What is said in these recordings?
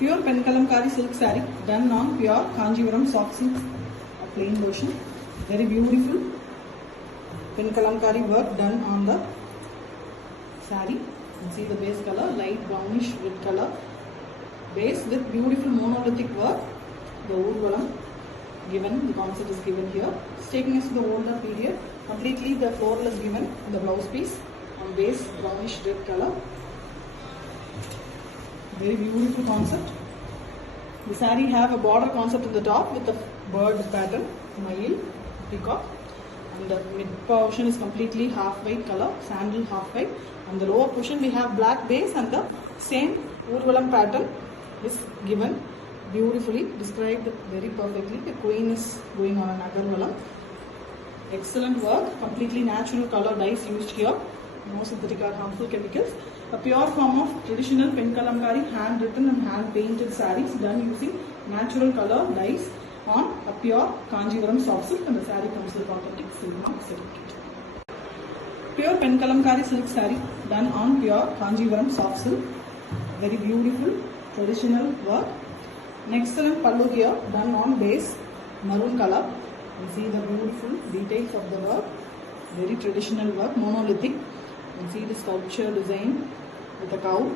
Pure Penkalamkari silk saree done on pure Kanjivaram soft silk, a plain version. Very beautiful Penkalamkari work done on the saree. You can see the base color, light brownish red color base with beautiful monolithic work. The Urvalam given, the concept is given here. It's taking us to the older period. Completely the floral is given in the blouse piece on base brownish red color. Very beautiful concept. The saree have a border concept at the top with the bird pattern, Mail, peacock. And the mid portion is completely half white color, sandal half white. And the lower portion we have black base and the same Urvalam pattern is given, beautifully described very perfectly. The queen is going on an agarvalam. Excellent work, completely natural color dyes used here, no synthetic or harmful chemicals. A pure form of traditional Penkalamkari hand-written and hand-painted sarees done using natural color dyes on a pure Kanjivaram soft silk, and the saree comes with authentic silk mark certificate. Pure Penkalamkari silk saree done on pure Kanjivaram soft silk. Very beautiful traditional work. An excellent pallu here done on base maroon color. You see the beautiful details of the work. Very traditional work, monolithic. You can see the sculpture design with a cow.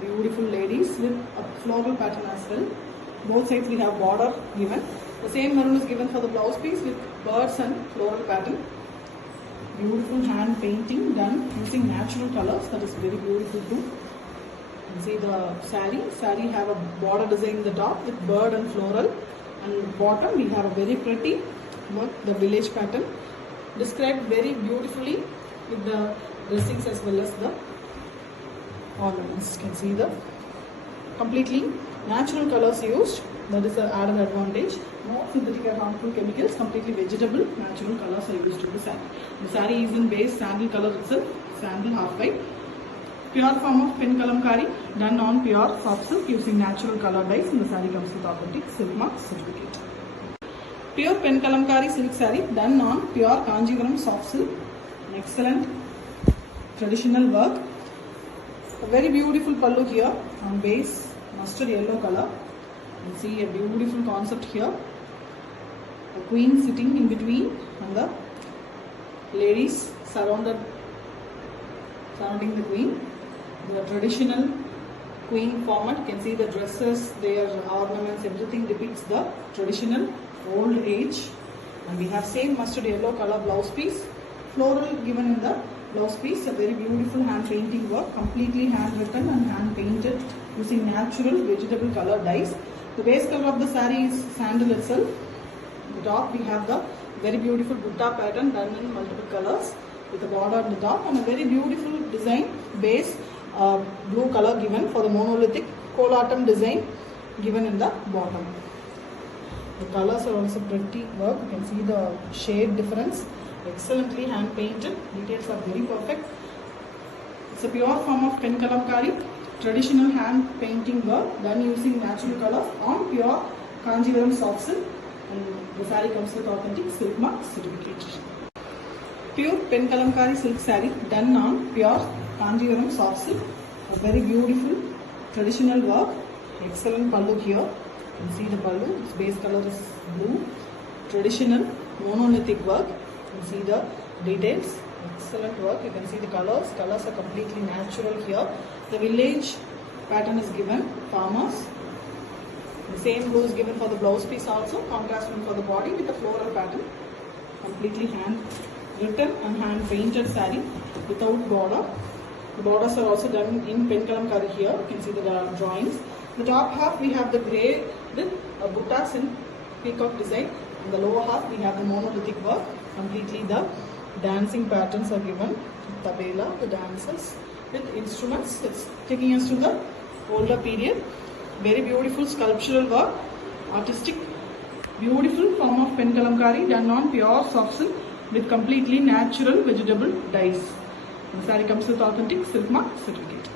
Beautiful ladies with a floral pattern as well. Both sides we have border given. The same maroon is given for the blouse piece with birds and floral pattern. Beautiful hand painting done using natural colors. That is very beautiful too. You can see the saree. Saree have a border design in the top with bird and floral. And bottom we have a very pretty work, the village pattern. Described very beautifully with the dressings as well as the ornaments. You can see the completely natural colors used. That is the added advantage. No synthetic or harmful chemicals. Completely vegetable natural colors are used in the saree. The saree is in base sandal color itself. Sandal half white. Pure form of Penkalamkari done on pure soft silk using natural color dyes, and the saree comes with authentic silk mark certificate. Pure Penkalamkari silk saree done on pure Kanjivaram soft silk. An excellent traditional work. A very beautiful pallu here on base mustard yellow color. You see a beautiful concept here. A queen sitting in between and the ladies surrounding the queen. The traditional queen format, you can see the dresses, their ornaments, everything depicts the traditional old age. And we have same mustard yellow color blouse piece, floral given in the blouse piece. A very beautiful hand painting work, completely hand written and hand painted using natural vegetable color dyes. The base color of the saree is sandal itself. At the top we have the very beautiful butta pattern done in multiple colors with a border at the top, and a very beautiful design base blue color given for the monolithic collatum design given in the bottom. The colors are also pretty work. You can see the shade difference. Excellently hand painted. Details are very perfect. It's a pure form of Penkalamkari, traditional hand painting work done using natural colors on pure Kanjivaram soft silk, and the saree comes with authentic silk mark certificate. Pure Penkalamkari silk saree done on pure Kanjivaram soft silk. A very beautiful traditional work. Excellent pallu here. You can see the pallu. Its base color is blue. Traditional monolithic work. You can see the details. Excellent work. You can see the colors. Colors are completely natural here. The village pattern is given. Farmers. The same blue is given for the blouse piece also. Contrast one for the body with the floral pattern. Completely hand written and hand painted saree without border. The borders are also done in Penkalamkari here. You can see the drawings. The top half we have the grey with buttas in peacock design. In the lower half we have the monolithic work. Completely the dancing patterns are given. Tabela, the dancers with instruments. It's taking us to the older period. Very beautiful sculptural work. Artistic, beautiful form of Penkalamkari done on pure soft silk with completely natural vegetable dyes. The saree comes with authentic silk mark certificate.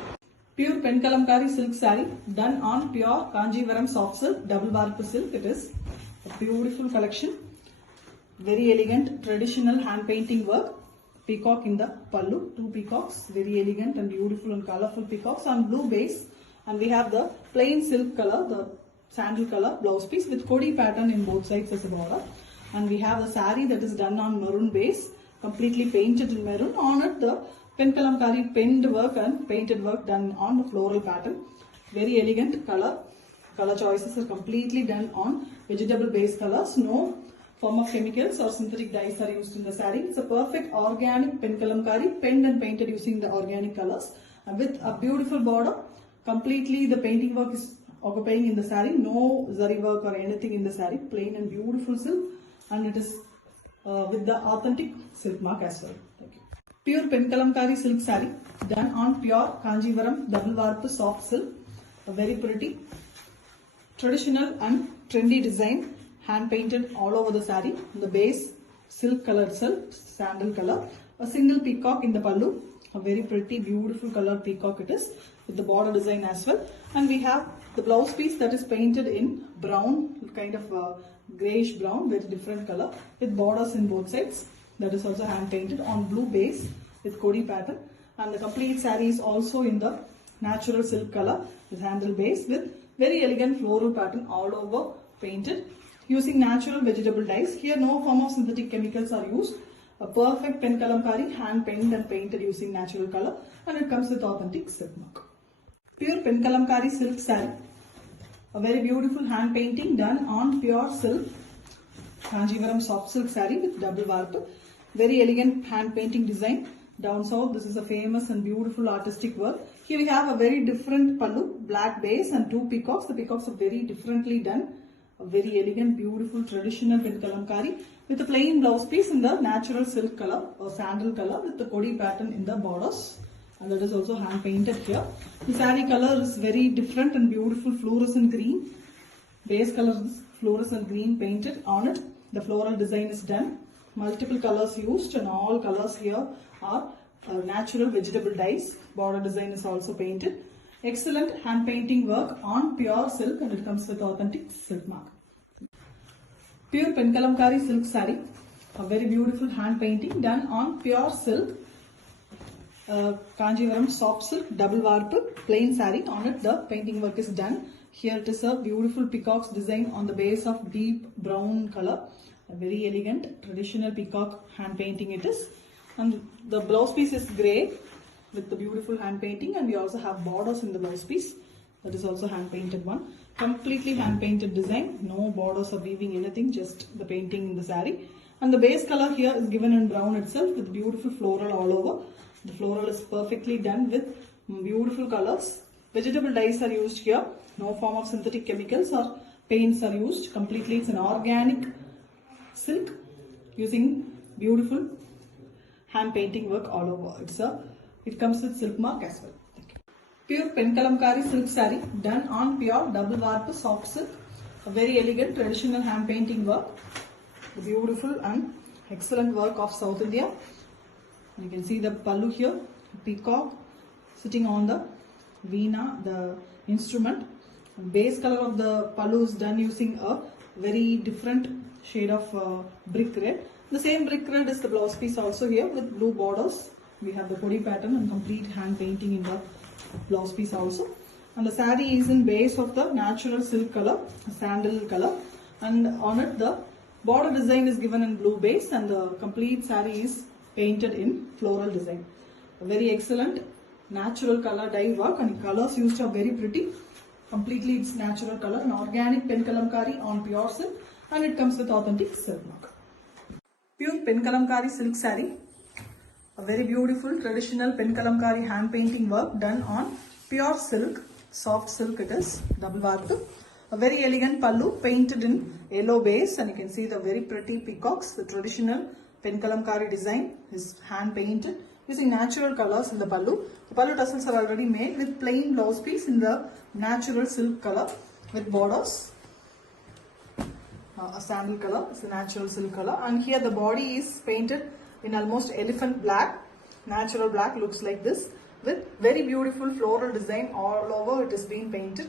Pure Penkalamkari silk saree done on pure Kanjivaram soft silk, double warp silk. It is a beautiful collection. Very elegant traditional hand painting work. Peacock in the pallu, two peacocks, very elegant and beautiful and colorful peacocks on blue base And we have the plain silk color, the sandal color blouse piece with Kodi pattern in both sides as a border. And we have the saree that is done on maroon base, completely painted in maroon. On it the pen kalamkari pinned work and painted work done on the floral pattern. Very elegant color. Color choices are completely done on vegetable based colors. No form of chemicals or synthetic dyes are used in the saree. It's a perfect organic pen kalamkari, penned and painted using the organic colors with a beautiful border. Completely the painting work is occupying in the saree. No zari work or anything in the saree. Plain and beautiful silk, and it is with the authentic silk mark as well. Thank you. Pure pen kalamkari silk saree done on pure Kanjivaram double warp soft silk. A very pretty, traditional and trendy design, hand painted all over the saree. The base silk color itself, sandal color. A single peacock in the pallu. A very pretty, beautiful color peacock it is, with the border design as well. And we have the blouse piece that is painted in brown, kind of greyish brown, very different color, with borders in both sides. That is also hand painted on blue base with Kodi pattern. And the complete saree is also in the natural silk color with handle base with very elegant floral pattern all over painted using natural vegetable dyes. Here no form of synthetic chemicals are used. A perfect pen kalamkari, hand painted and painted using natural color, and it comes with authentic silk mark. Pure pen kalamkari silk saree. A very beautiful hand painting done on pure silk Kanjivaram soft silk saree with double warp. Very elegant hand painting design. Down south, this is a famous and beautiful artistic work. Here we have a very different pallu, black base and two peacocks. The peacocks are very differently done. A very elegant, beautiful, traditional pen kalamkari with a plain blouse piece in the natural silk color or sandal color with the Kodi pattern in the borders. And that is also hand painted here. The saree color is very different and beautiful, fluorescent green. Base color is fluorescent green painted on it. The floral design is done. Multiple colors used, and all colors here are natural vegetable dyes. Border design is also painted. Excellent hand painting work on pure silk, and it comes with authentic silk mark. Pure pen kalamkari silk saree. A very beautiful hand painting done on pure silk. Kanjivaram soft silk double warp plain saree. On it the painting work is done. Here it is a beautiful peacock's design on the base of deep brown color. A very elegant traditional peacock hand painting it is. And the blouse piece is grey with the beautiful hand painting, and we also have borders in the blouse piece. That is also hand painted one. Completely hand painted design. No borders or weaving anything, just the painting in the saree. And the base color here is given in brown itself with beautiful floral all over. The floral is perfectly done with beautiful colors. Vegetable dyes are used here. No form of synthetic chemicals or paints are used. Completely it's an organic silk using beautiful hand painting work all over. It comes with silk mark as well. Pure pen kalamkari silk saree done on pure double warp soft silk. A very elegant traditional hand painting work. The beautiful and excellent work of South India. You can see the pallu here, peacock sitting on the veena, the instrument. The base color of the pallu is done using a very different shade of brick red. The same brick red is the blouse piece also here with blue borders. We have the Kodi pattern and complete hand painting in the blouse piece also. And the saree is in base of the natural silk color, sandal color, and on it the border design is given in blue base, and the complete saree is painted in floral design. A very excellent natural color dye work, and colors used are very pretty. Completely it's natural color, an organic pen kalamkari on pure silk, and it comes with authentic silk mark. Pure pen kalamkari silk saree. A very beautiful traditional pen kalamkari hand painting work done on pure silk, soft silk it is, double warp. A very elegant pallu painted in yellow base, and you can see the very pretty peacocks. The traditional pen kalamkari design is hand painted using natural colors in the pallu. The pallu tassels are already made with plain blouse piece in the natural silk color with borders. A sandal color is the natural silk color, and here the body is painted in almost elephant black. Natural black looks like this with very beautiful floral design all over. It is being painted.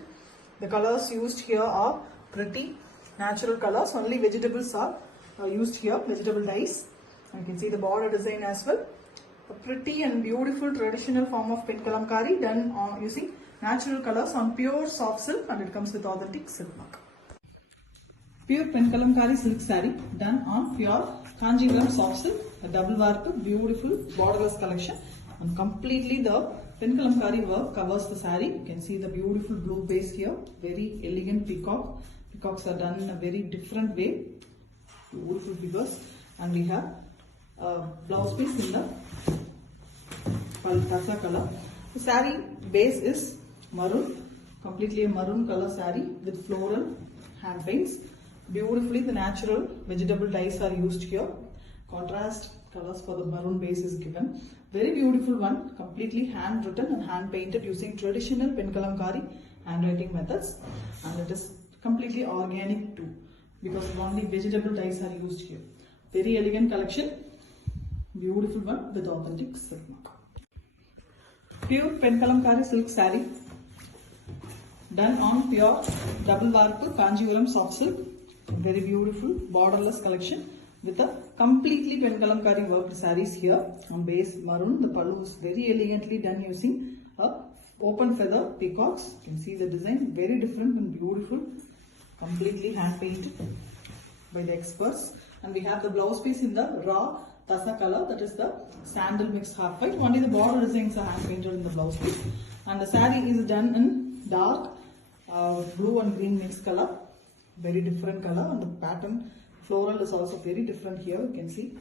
The colors used here are pretty natural colors. Only vegetables are used here, vegetable dyes. And you can see the border design as well. A pretty and beautiful traditional form of pen kalamkari done using natural colors on pure soft silk, and it comes with authentic silk mark. Pure pen kalamkari silk saree done on pure Kanjivaram soft silk, a double warp, beautiful borderless collection, and completely the pen kalamkari work covers the saree. You can see the beautiful blue base here, very elegant peacock. Peacocks are done in a very different way, beautiful figures, and we have a blouse piece in the paltasa color. The saree base is maroon, completely a maroon color saree with floral hand paints. Beautifully, the natural vegetable dyes are used here. Contrast colors for the maroon base is given. Very beautiful one, completely hand written and hand painted using traditional pen kalamkari handwriting methods, and it is completely organic too because only vegetable dyes are used here. Very elegant collection, beautiful one with authentic silk mark. Pure pen kalamkari silk saree done on pure double warp Kanjivaram soft silk. Very beautiful borderless collection with a completely pen kalamkari worked sarees here on base maroon. The pallu is very elegantly done using a open feather peacocks. You can see the design, very different and beautiful, completely hand painted by the experts. And we have the blouse piece in the raw tasa color, that is the sandal mixed half white. Only the border designs are hand painted in the blouse piece, and the saree is done in dark blue and green mixed color. Very different color, and the pattern floral is also very different here. You can see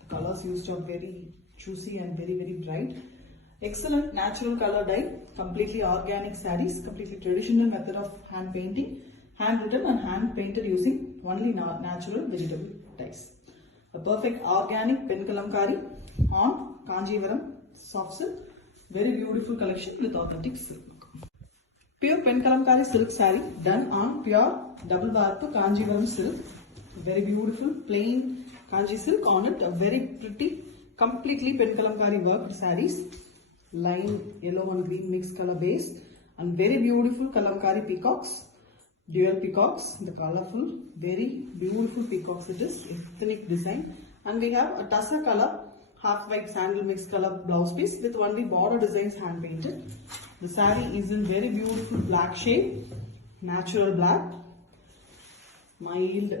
the colors used are very juicy and very bright. Excellent natural color dye, completely organic sarees, completely traditional method of hand painting, hand written and hand painted using only natural vegetable dyes. A perfect organic pen kalamkari on Kanjivaram soft silk. Very beautiful collection with authentic silk. Pure pen kalamkari silk saree done on pure double warp Kanjivaram silk. Very beautiful plain Kanji silk on it. A very pretty completely pen kalamkari worked sarees. Lime yellow and green mixed color base, and very beautiful kalamkari peacocks. Dual peacocks, the colorful, very beautiful peacocks. It is ethnic design, and we have a tussar color half white sandal mixed color blouse piece with only border designs hand painted. The saree is in very beautiful black shade, natural black, mild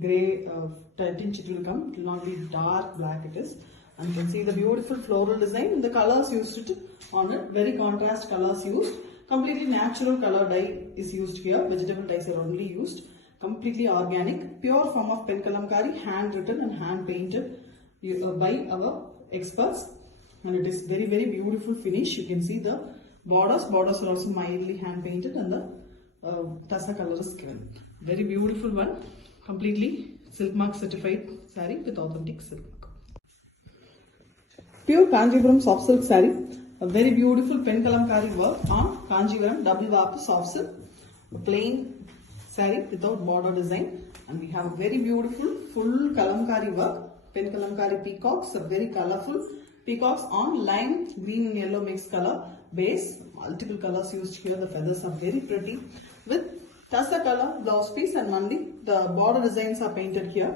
grey tinge it will come, it will not be dark black it is. And you can see the beautiful floral design, the colors used on it, very contrast colors used. Completely natural color dye is used here, vegetable dyes are only used. Completely organic, pure form of pen kalamkari, hand written and hand painted by our experts. And it is very beautiful finish. You can see the borders are also mildly hand painted, and the tassa color is given. Very beautiful one, completely silk mark certified saree with authentic silk mark. Pure Kanjivaram soft silk saree, a very beautiful pen kalamkari work on Kanjivaram double warp soft silk, a plain saree without border design, and we have a very beautiful full kalamkari work, pen kalamkari peacocks, a very colorful peacocks on lime green and yellow mixed color base, multiple colors used here. The feathers are very pretty with tassa color blouse piece, and only the border designs are painted here.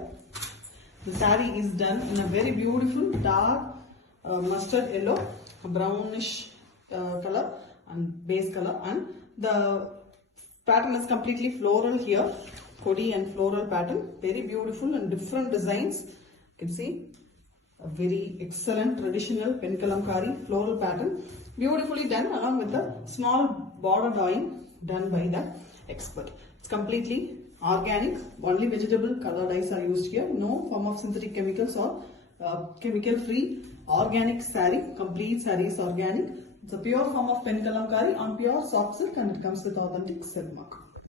The saree is done in a very beautiful dark mustard yellow, brownish color and base color, and the pattern is completely floral here, kodi and floral pattern, very beautiful and different designs. You can see a very excellent traditional pen kalamkari floral pattern, beautifully done along with the small border drawing done by the expert. It's completely organic, only vegetable color dyes are used here, no form of synthetic chemicals or chemical free organic saree. Complete saree is organic. It's a pure form of pen kalamkari on pure soft silk, and it comes with authentic silk mark.